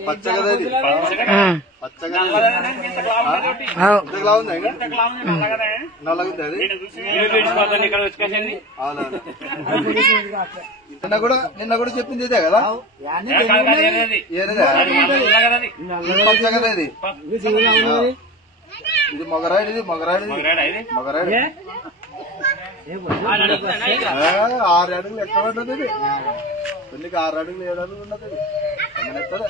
పచ్చగదా పచ్చగా నల్లగుంది అది నిన్న కూడా చెప్పింది ఇదే కదా పచ్చగదా ఇది మొగరాయుడు ఇది మొగరాయుడు 6 అడుగులు ఎక్కడ ఉండదు ఇది పెళ్లికి 6 అడుగులు 7 అడుగులు ఉండదు ఇది ఎత్తదా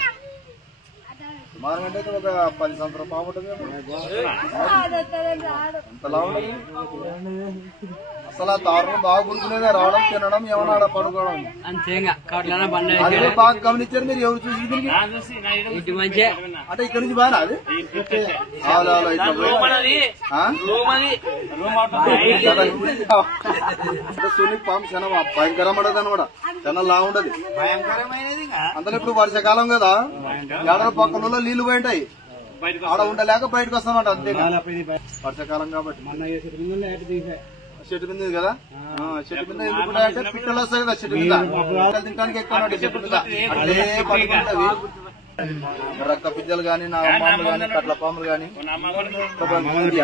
సుమారు అంటే ఒక 10 సంవత్సరాల పాము ఉంటుంది అంతలా ఉండదు అసలు ఆ దారుణం బాగా గుర్తులేదా రావడం తినడం ఏమన్నా పడుకోవడం అది బాగా గమనించారు మీరు ఎవరు చూసి అంటే ఇక్కడ నుంచి బాగా అది సోనిక్ పాము చాలా భయంకరమైనది అనమాట చాలా లా ఉండదు అందులో ఇప్పుడు వర్షాకాలం కదా ఏడాది పక్కలలో నీళ్లు పోయింటాయి ఆడ ఉండలేక బయటకు వస్తామంట అంతే వర్షాకాలం కాబట్టి చెట్టు మీద కదా చెట్టు మీద ఎందుకుంటా అంటే పిట్టలు వస్తాయి కదా చెట్టు మీద తినడానికి ఎక్కువ చెట్టు మీద అదే పడుకుంటవి రక్త పిజ్జలు గాని నాగపాములు గాని కట్ల పాములు గాని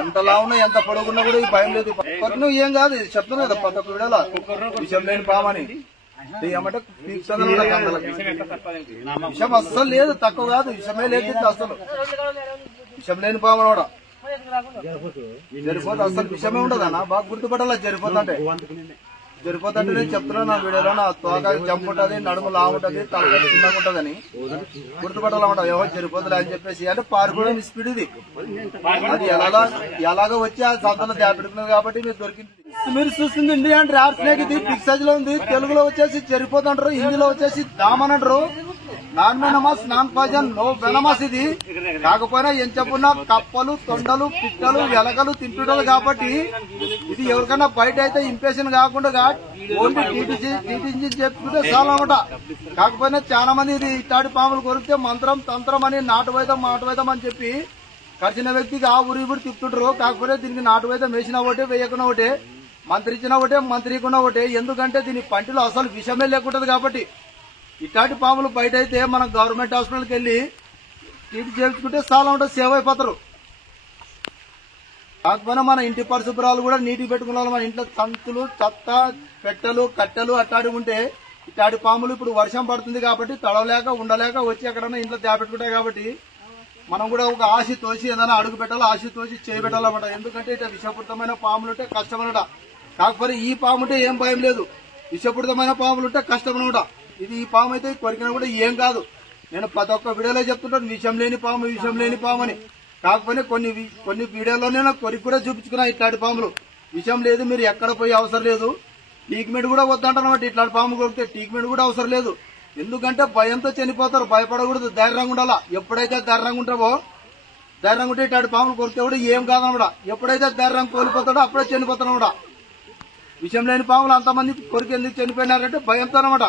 ఎంతలా ఉన్నా ఎంత పొడుగున్నా కూడా ఈ భయం లేదు నువ్వు ఏం కాదు చెప్తున్నా కదా ప్రతి ఒక్క విడల విషయం లేని పామని ఏమంటే విషం అస్సలు లేదు తక్కువ కాదు విషమే లేదు అసలు విషం లేని పాము కూడా జరిపోతే అసలు విషయమే ఉండదన్నా బాగా గుర్తుపట్టాల జరిపోతుంటే నేను చెప్తున్నా నా వీడియోలో నా తోక జంప్ ఉంటది నడుము లా ఉంటది తల చిన్నగా ఉంటదని గుర్తుపట్టాలన్నమాట ఎవరు జరిపోతుంది అని చెప్పేసి అంటే పారిపోవడం స్పీడ్ ఇది అది ఎలాగో వచ్చి ఆ సంతలో దాపెడుతున్నది కాబట్టి మీరు దొరికింది మీరు చూస్తుంది ఇండియన్ ర్యాట్ స్నేక్ ఇది బిగ్ సైజ్ లో ఉంది తెలుగులో వచ్చేసి జరిపోతుంటారు హిందీలో వచ్చేసి దామన్ అంటారు non venomous non poison no venomous ఇది కాకపోయినా ఏం చెప్పున్నా కప్పలు తొండలు పిట్టలు ఎలకలు తింటుంటారు కాబట్టి ఇది ఎవరికైనా బయట అయితే ఇంప్రెషన్ కాకుండా ఓన్లీ టీటీసీ చెప్పుకుంటే చాలా అనమాట కాకపోయినా చాలా మంది ఇది ఇట్లాంటి పాములు కొరికితే మంత్రం తంత్రం అని నాటు వైద్యం అని చెప్పి కరిచిన వ్యక్తికి ఆ ఊరి తిప్పుతుంటారు కాకపోతే దీనికి నాటు వైద్యం వేసిన ఒకటే వేయకుండా ఒకటే మంత్రించిన ఒకటే మంత్రికున్న ఒకటే ఎందుకంటే దీని పంటిలో అసలు విషమే లేకుంటది కాబట్టి ఇట్లాంటి పాములు బయట అయితే మనం గవర్నమెంట్ హాస్పిటల్కి వెళ్లి టీటీ చేయించుకుంటే చాలా ఉంటుంది సేవ్ అయిపోతారు కాకపోయినా మన ఇంటి పరిశుభ్రాలు కూడా నీటికి పెట్టుకున్న మన ఇంట్లో తంతులు చెత్త పెట్టెలు కట్టెలు అట్లాంటివి ఉంటే ఇట్లాంటి పాములు ఇప్పుడు వర్షం పడుతుంది కాబట్టి తడవలేక ఉండలేక వచ్చి ఎక్కడన్నా ఇంట్లో దాపెట్టుకుంటాయి కాబట్టి మనం కూడా ఒక ఆశ తోసి ఏదైనా అడుగు పెట్టాలి ఆశ తోసి చేయబెట్టాలన్నమాట ఎందుకంటే ఇట్లా విషపూరితమైన పాములు ఉంటే కష్టమనట కాకపోతే ఈ పాము ఉంటే ఏం భయం లేదు విషపూరితమైన పాములు ఉంటే కష్టమనమాట ఇది ఈ పాము అయితే కొరికినా కూడా ఏం కాదు నేను ప్రతి ఒక్క వీడియోలో చెప్తుంటాను విషం లేని పాము అని కాకపోతే కొన్ని వీడియోలోనే నాకు కొరికి కూడా చూపించుకున్నా ఇట్లాంటి పాములు విషం లేదు మీరు ఎక్కడ పోయి అవసరం లేదు ట్రీట్మెంట్ కూడా వద్దంటారన్నమాట ఇట్లాంటి పాము కొరికితే ట్రీట్మెంట్ కూడా అవసరం లేదు ఎందుకంటే భయంతో చనిపోతారు భయపడకూడదు ధైర్యంగా ఉండాలా ఎప్పుడైతే ధైర్యంగా ఉంటావో ధైర్యంగా ఉంటే ఇట్లాంటి పాములు కొరికితే కూడా ఏం కాదన్నమాట ఎప్పుడైతే ధైర్యం కోల్పోతాడో అప్పుడే చనిపోతానమాట విషం లేని పాములు అంతమంది కొరికి ఎందుకు చనిపోయినారంటే భయంతో అనమాట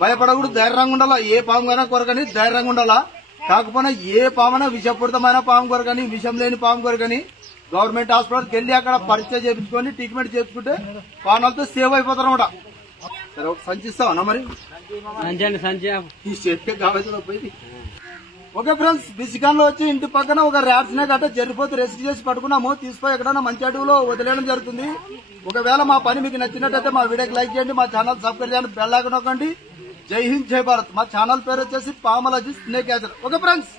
భయపడకూడదు ధైర్యంగా ఉండాలా ఏ పాము కన్నా కొరకని ధైర్యంగా ఉండాలా కాకపోయినా ఏ పామైనా విషపూరితమైన పాము కొరకని విషం లేని పాము కొరకని గవర్నమెంట్ హాస్పిటల్కి వెళ్లి అక్కడ పరీక్ష చేయించుకొని ట్రీట్మెంట్ చేసుకుంటే పానాలతో సేవ్ అయిపోతారన్నమాట సరే ఒక సంచి ఇస్తావన్నా మరి ఈ చేతికే కావాల్సిన పోయింది ఓకే ఫ్రెండ్స్ బిసికాన్ లో వచ్చి ఇంటి పక్కన ఒక ర్యాట్ స్నేక్ అంటే జరిపోతే రెస్క్యూ చేసి పట్టుకున్నాము తీసుకుపోయి ఎక్కడైనా మంచి అడవిలో వదిలేయడం జరుగుతుంది ఒకవేళ మా పని మీకు నచ్చినట్టయితే మా వీడియోకి లైక్ చేయండి మా ఛానల్ సబ్స్క్రైబ్ చేయండి బెల్ ఐకాన్ నొక్కండి జై హింద్ జై భారత్ మా ఛానల్ పేరు వచ్చేసి పామలజీ స్నేక్ క్యాచర్ ఓకే ఫ్రెండ్స్